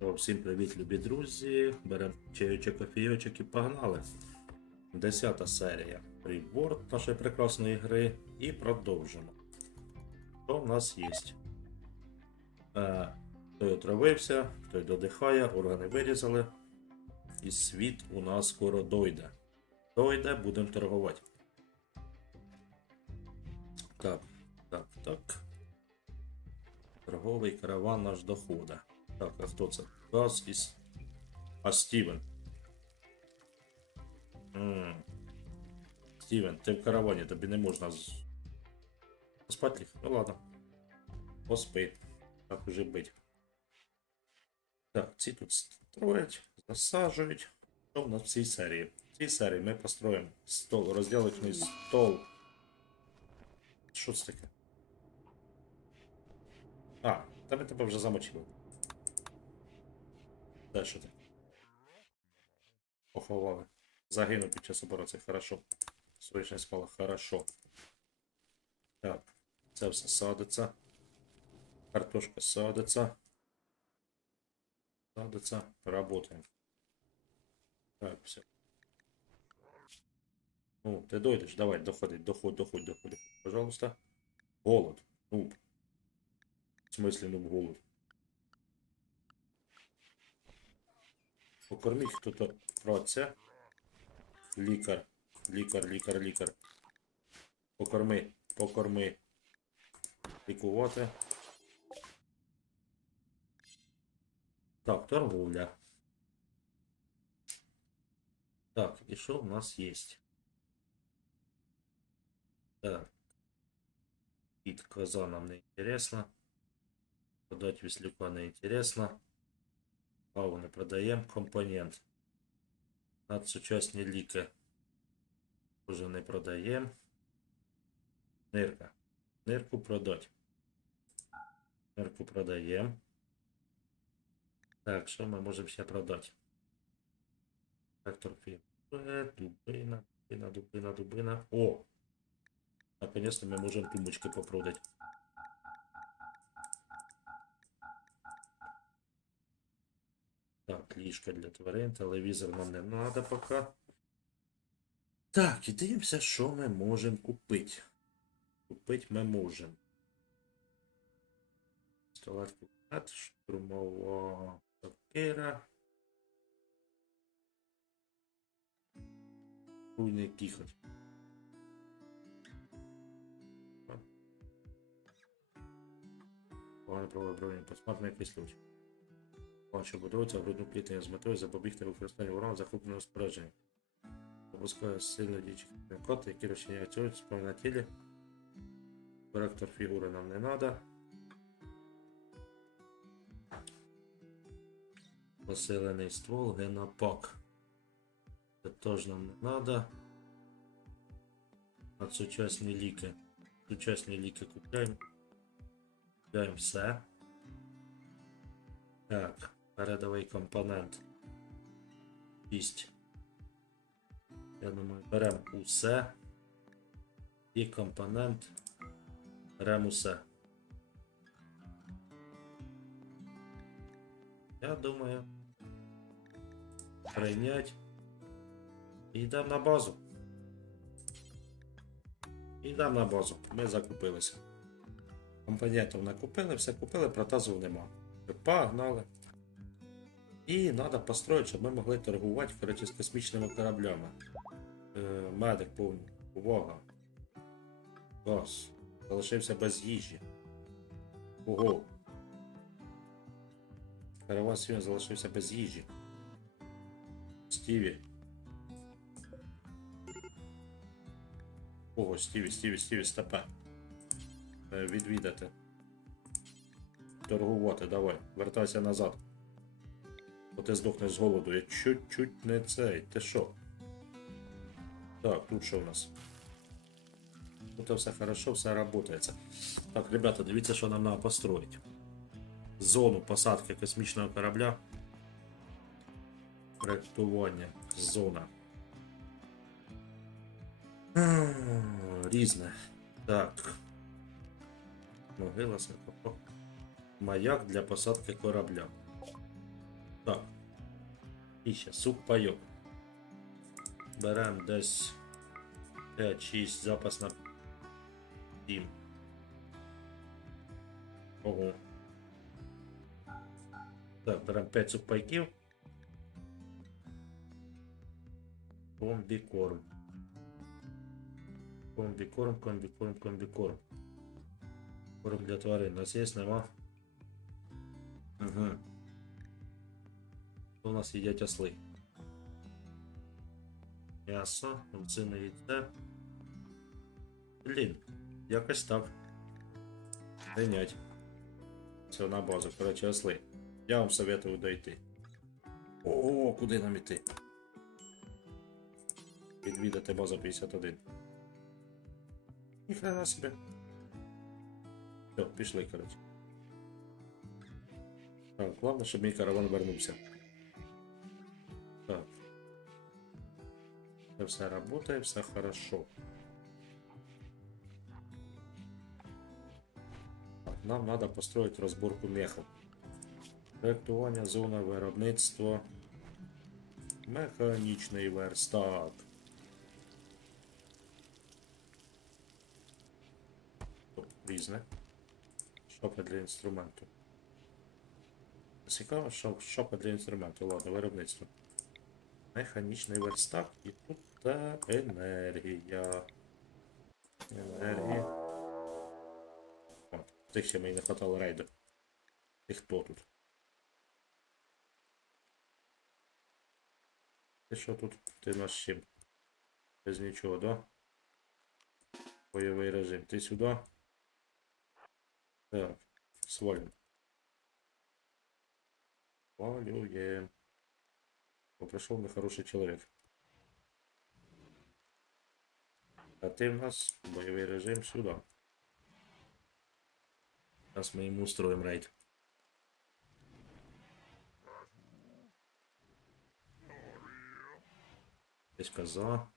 Всім привіт, любі друзі. Беремо чайочок, кофійочок і погнали. Десята серія. Приборд нашої прекрасної гри. І продовжимо. Що в нас є? Е, той отравився, той додихає, органи вирізали. І світ у нас скоро дойде. Дойде, будемо торгувати. Так, так, так. Торговий караван наш доходить. Так, а хто це? Газ із. А Стівен. М. Стівен, ти в каравані, тобі не можна з. Поспати ліг? Ну ладно. Поспи. Так уже бить. Так, ці тут строять, засаджують. Що в нас в цій серії? В цій серії ми построїмо стол, розділочний стол. Що це таке? А, та ми тебе вже замочили. Де що ти? Поховали. Загинув під час операції, хорошо. Сонячна спала, хорошо. Так, це все садиться. Картошка садиться. Садиться. Работаем. Так, все. Ну, ти дойдеш, давай, доходи, доходь, доходь, доходь, пожалуйста. Голод. Ну. В смысле, ну, голод. Покорміть хто-то праця. Лікар. Лікар, лікар, лікар. Покорми, покорми. Лікувати. Так, торговля. Так, і що в нас є? Так. Коза нам не интересно. Продать веслюка не интересно. Не продаємо. Компонент. Надсучасні ліки. Уже не продаємо. Нирка. Нирку продать. Нирку продаємо. Так, що ми можемо ще продати? Трактор фірм. Дубина, дубина, дубина, дубина. О! Наконец-то мы можем тумбочки попродать. Так, ліжка для тварин, телевізор нам не надо поки. Так, і дивимося, що ми можемо купити. Купити ми можемо. Пістолет кулемет, штурмова сокира. Руйний кіхоть. Погано правове броню, посмертний кислоч. План, що будується в грудну клітину з метою запобігти використанню ворон захопленого спорядження. Пропускає сильно діючих код, які розчиняють справи на тілі. Коректор фігури нам не треба. Посилений ствол, генопак. Це теж нам не треба. А сучасні ліки. Сучасні ліки купляємо. Купляємо все. Так, передовий компонент. 6. Я думаю, беремо усе. І компонент. Беремо усе. Я думаю. Прийнять. І йдемо на базу. Йдемо на базу. Ми закупилися. Компонентів накупили, все купили, протазів нема. Погнали. І треба построїти, щоб ми могли торгувати коротше, з космічними кораблями. Е, медик повний. Увага. Газ. Залишився без їжі. Ого. Караван сьогодні залишився без їжі. Стіві. Ого, Стіві, Стіві, Стіві, стопе. Е, Відвідати. Торгувати, давай. Вертайся назад. Бо ти здохнеш з голоду. Я чуть-чуть не цей. Ти що? Так, тут що в нас? Тут все хорошо, все работається. Так, ребята, дивіться, що нам треба построїти. Зону посадки космічного корабля. Проектування. Зона. Різне. Так. Могила. Маяк для посадки корабля. Так. І ще суп пайок. Беремо десь 5-6 запас на 7. Ого. Так, беремо 5 сухпайків. Комбікорм. Комбікорм, комбікорм, комбікорм. Корм для тварин. У нас є, нема? Угу. У нас їдять осли? М'ясо, овцине яйце. Блін, якось так. Динять. Це на базу, коротше, осли. Я вам советую дойти. Ого, куди нам іти? Відвідати базу 51. Ніхрена себе. Все, пішли, коротше. Так, главное, щоб мій караван вернувся. Все работает, все хорошо. Нам надо построить розборку меха. Проектування, зона виробництва. Механічний верстак. О, Різне. Шопи для інструменту. Цікаво, шопи для інструменту, ладно, виробництво. Механічний верстак і тут енергія. Енергія. О, тих ще мені не хватало рейду. Ти хто тут? Ти що тут? Ти наш чим? Без нічого, да? Бойовий режим. Ти сюди? Так, свалим. Свалюем. О, пришел нехороший человек. А ты у нас боевой режим сюда. Сейчас мы ему устроим рейд. Здесь коза.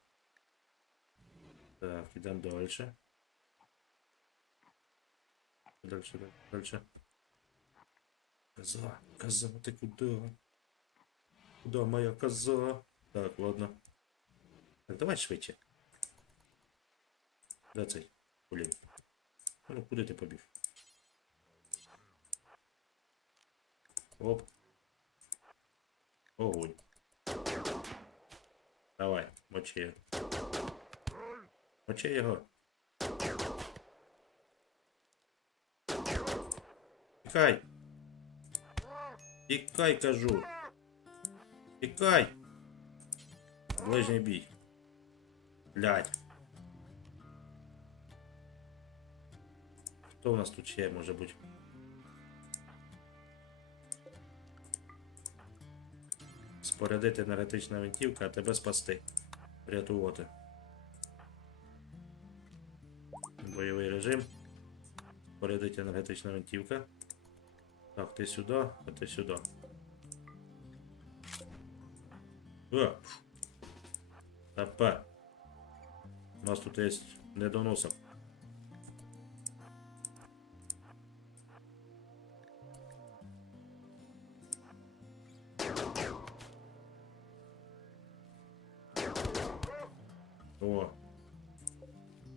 Так, идем дальше. Дальше, да- дальше. Коза, коза, ты куда? Куда моя коза? Так, ладно. Так, давай швидше. Де цей? Блін. Ну, куди ти побіг? Оп. Огонь. Давай, мочи. Мочи його. Тікай! Тікай, кажу! Тікай! Ближній бій. Блядь. Хто у нас тут ще може бути? Спорядити енергетична винтівка, а тебе спасти. Врятувати. Бойовий режим. Спорядити енергетична винтівка. Так, ти сюди, а ти сюди. А, Тепер. У нас тут є недоносок. О.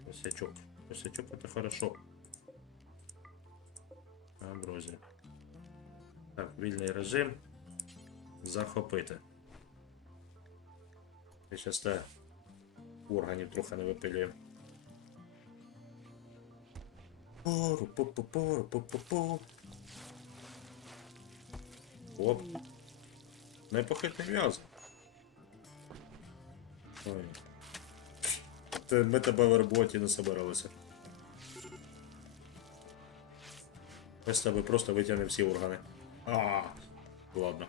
Косячок. Косячок это хорошо. Амброзія. Так, вільний режим. Захопити. І щас те органів трохи не випилюємо. Пору, по по пору, по по по Оп. Непохитний м'яз. Ой. Ми тебе в роботі не собиралися. Ми з тебе просто витягнемо всі органи. А, ладно.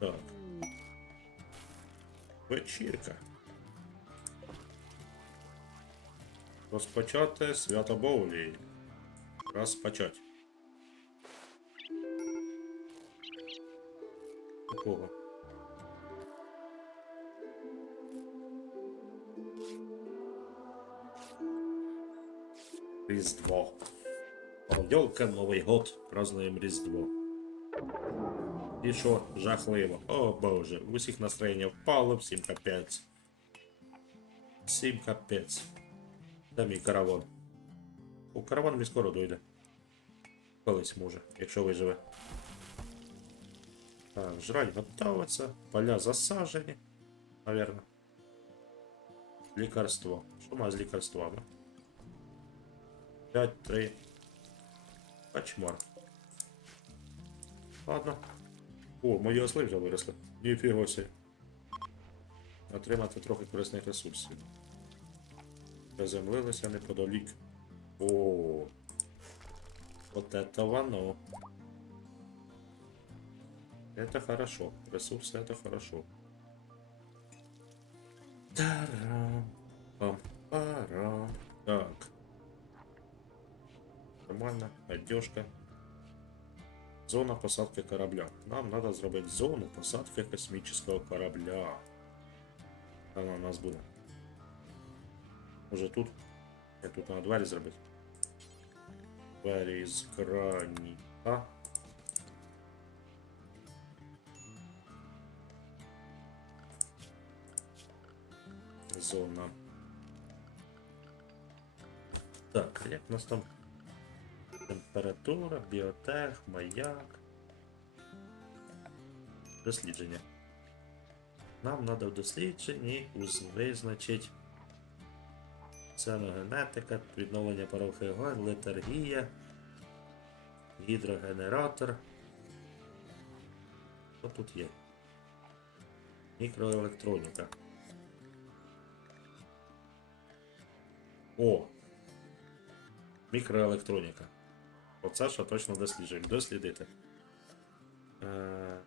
Так. Вечірка. Розпочати свято Боулі. Розпочать. У кого? Різдво. Йолка, Новий год, празднуємо Різдво. І що, жахливо. О боже, у всіх настроєння впало, всім капець. Всім капець. Де мій караван? У караван мені скоро дойде. Колись може, якщо виживе. Так, жрать готовиться, поля засажені, наверное. Лікарство. Що має з лікарствами? 5, 3. Качмар. Ладно. О, мої осли вже виросли. Ніфіго себе. Отримати трохи корисних ресурсів. Приземлилися неподалік. О. Вот это воно. Это хорошо. Ресурсы это хорошо. Тарам. Пам. Парам. Так. Нормально. Одежка. Зона посадки корабля. Нам надо зробити зону посадки космического корабля. Вона у нас буде. Може тут? Я тут на двері зробити. Двері з граніта. Зона. Так, як у нас там? Температура, біотех, маяк. Дослідження. Нам треба в дослідженні визначити цианогенетика, відновлення парових вогонь, летаргія, гідрогенератор. Що тут є? Мікроелектроніка. О! Мікроелектроніка. Оце що точно досліджуємо. Дослідити. Е...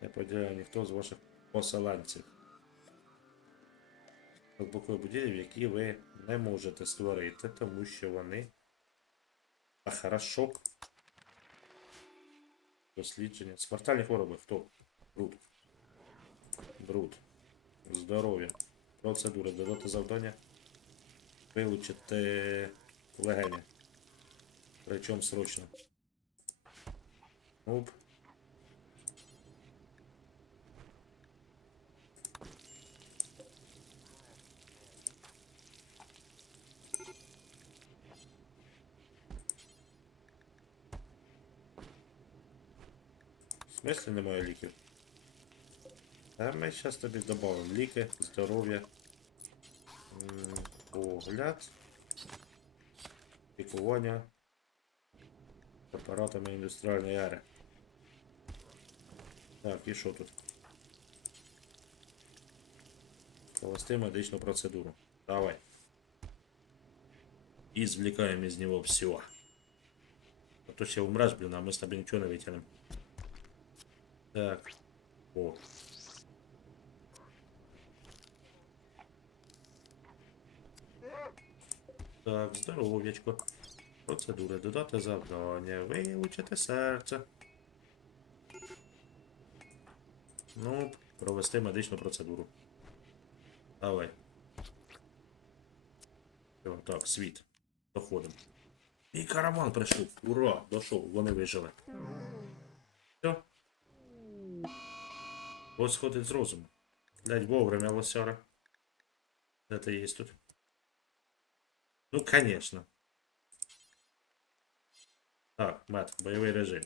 Не поділяє ніхто з ваших поселенців. Глибокої будівлі, які ви не можете створити, тому що вони. А. Дослідження. Смертельні хвороби. Хто? Бруд. Бруд. Здоров'я. Процедура. Додати завдання. Вилучити легені. Причому срочно. Оп. В смысле немає ліків? А ми зараз тобі додамо ліки, здоров'я, огляд, лікування препаратами індустріальної ери. Так, і що тут? Провести медичну процедуру. Давай. Извлекаем из него все. А то ще умрешь, блин, а мы с тобой ничего не вытянем. Так. О. Так, здоров'ячко. Процедури. Додати завдання. Вилучити серце. Ну, провести медичну процедуру. Давай. Так, світ. Доходимо. І караван прийшов. Ура! Дошов, вони вижили. Все. Ось сходить з розуму. Блять, вовремя лосяра. Де ти є тут? Ну, конечно. Так, мат, бойовий режим.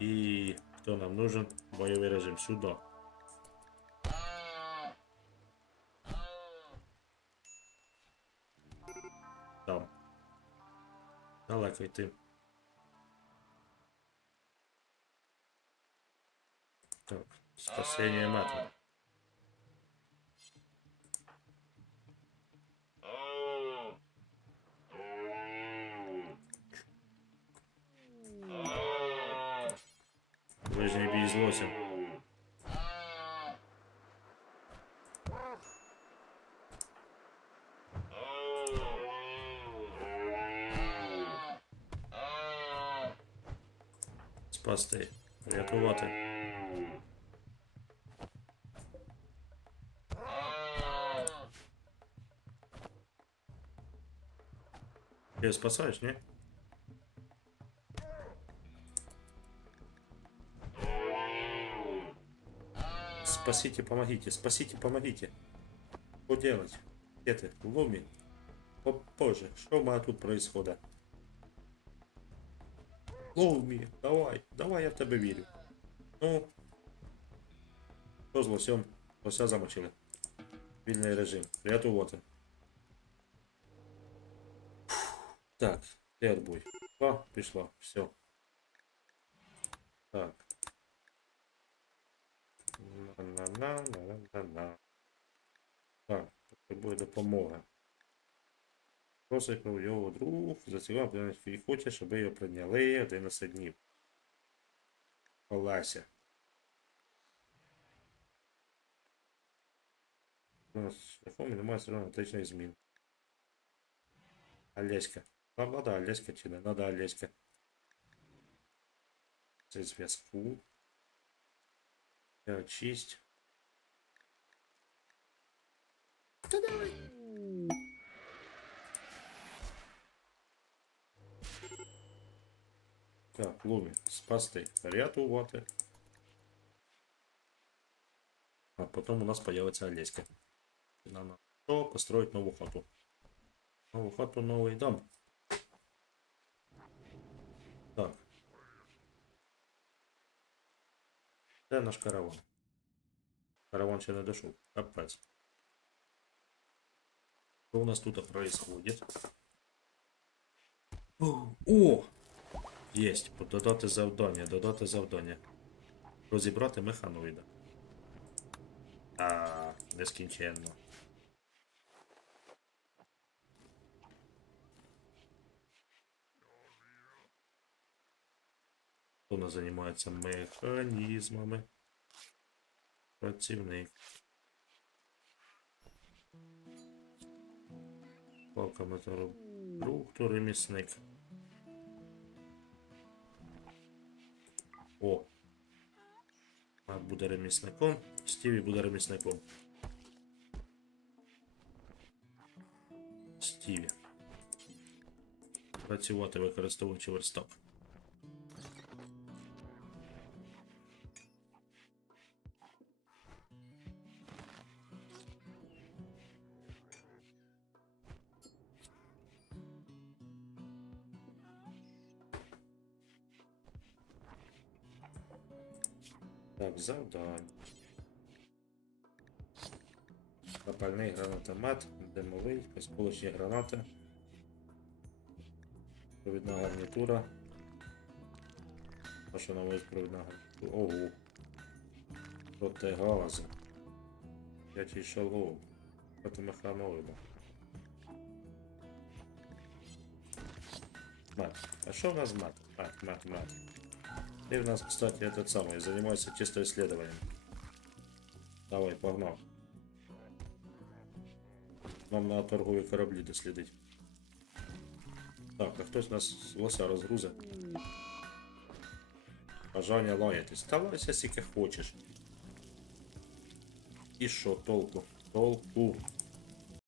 І хто нам нужен? Бойовий режим. Сюди. Там. Далеко йти. Так, спасение мата. не обійшлося. Спасти, рятувати. Я спасаюсь, не? Спасите, помогите, спасите, помогите. Что делать? Где ты? В луме? О боже, что у меня тут происходит? Луми, давай, давай, я в тебе вірю. Ну. Що з лосем? Лося замочили. Вільний режим. Рятувати. Так, де отбой? О, пішла, все. Так. На-на-на-на-на-на. Так, потребує допомоги. Просить його друг, зацікав і хоче, щоб його прийняли 11 днів. Олеся. У нас шляхом немає сигнатичних змін. Олеська. Нам надо Олеська чи не надо Олеська. Це зв'язку. 5, 6. Та давай. Так, Лумі, спасти, рятувати. А потом у нас появится Олеська. Нам надо построить новую хату. Новую хату, новый дом. Так. Де наш караван? Караван ще не дошел. Капець. Что у нас тут происходит? О! Єсть, додати завдання, додати завдання. Розібрати механоїда. А, нескінченно. Хто нас займається механізмами? Працівник. Палка металобрухту, ремісник. О. Мак буде ремісником. Стіві буде ремісником. Стіві. Працювати використовуючи верстак. Завдань. Запальний гранатомет, димовий, осколочні гранати. Провідна гарнітура. А що нам є провідна гарнітура? Ого. Протигази. П'ятий шалом. Проти механоїда. Мат. А що в нас мат? Мат, мат, мат. Ты у нас, кстати, этот самый, занимается чисто исследованием. Давай, погнал. Нам на торгові кораблі дослідить. Так, а хтось нас з лося розгрузить. Бажання лаятись. Та лайся скільки хочеш. І що, толку? Толку.